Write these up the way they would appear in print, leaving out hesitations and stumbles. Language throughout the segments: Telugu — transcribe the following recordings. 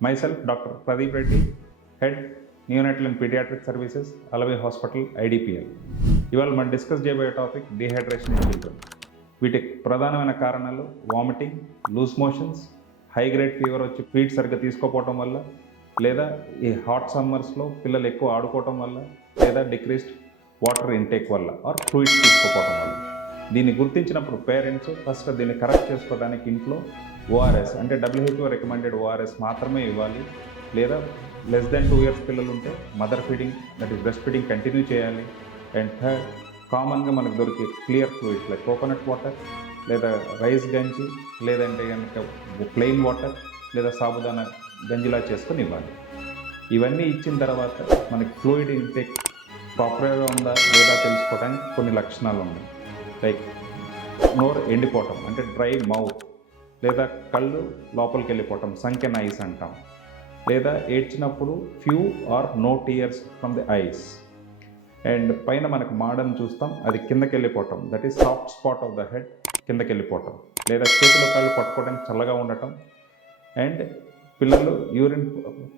Myself, Dr. Pradeep Reddy, Head Neonatal and Pediatric Services, Alavai Hospital, IDPL. ఇవాళ మనం డిస్కస్ చేయబోయే టాపిక్ డీహైడ్రేషన్ ఇన్ చిల్డ్రన్. వీటికి ప్రధానమైన కారణాలు vomiting, loose motions, high grade fever వచ్చి ఫీడ్ సరిగ్గా తీసుకోకపోవటం వల్ల, లేదా ఈ హాట్ సమ్మర్స్లో పిల్లలు ఎక్కువ ఆడుకోవటం వల్ల, లేదా డిక్రీస్డ్ వాటర్ ఇంటేక్ వల్ల ఆర్ ఫ్లూయిడ్స్ తీసుకోకపోవటం వల్ల. దీన్ని గుర్తించినప్పుడు పేరెంట్స్ ఫస్ట్ దీన్ని కరెక్ట్ చేసుకోవడానికి ఇంట్లో ఓఆర్ఎస్ అంటే WHO రికమెండెడ్ ఓఆర్ఎస్ మాత్రమే ఇవ్వాలి, లేదా లెస్ దెన్ 2 years పిల్లలు ఉంటే mother feeding that is breast feeding continue చేయాలి. అండ్ థర్డ్, కామన్గా మనకు దొరికే clear fluids like coconut water, లేదా రైస్ గంజి, లేదంటే కనుక ప్లెయిన్ వాటర్, లేదా సాబుదానా గంజిలా చేసుకొని ఇవ్వాలి. ఇవన్నీ ఇచ్చిన తర్వాత మనకి ఫ్లూయిడ్ ఇంటేక్ ప్రాపర్గా ఉందా లేదా తెలుసుకోవడానికి కొన్ని లక్షణాలు ఉన్నాయి. లైక్ నోరు ఎండిపోవటం అంటే డ్రై మౌత్, లేదా కళ్ళు లోపలికి వెళ్ళిపోవటం సంకెన్ ఐస్ అంటాం, లేదా ఏడ్చినప్పుడు few or no tears from the eyes. And పైన మనకు మాడని చూస్తాం, అది కిందకి వెళ్ళిపోవటం that is soft spot of the head కిందకి వెళ్ళిపోవటం, లేదా చేతులు కాళ్ళు పట్టుకోవడానికి చల్లగా ఉండటం. అండ్ పిల్లలు యూరిన్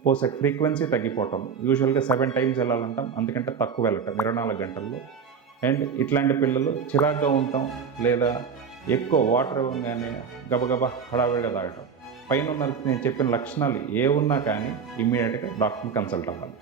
పోసే ఫ్రీక్వెన్సీ తగ్గిపోవటం, యూజువల్గా 7 times వెళ్ళాలంటాం, అందుకంటే తక్కువ వెళ్ళటం 24 గంటల్లో. అండ్ ఇట్లాంటి పిల్లలు చిరాగ్గా ఉంటాం, లేదా ఎక్కువ వాటర్ ఇవ్వగానే గబగబా హడావిడిగా తాగటం. పైన ఉన్న నేను చెప్పిన లక్షణాలు ఏ ఉన్నా కానీ ఇమ్మీడియట్గా డాక్టర్ని కన్సల్ట్ అవ్వాలి.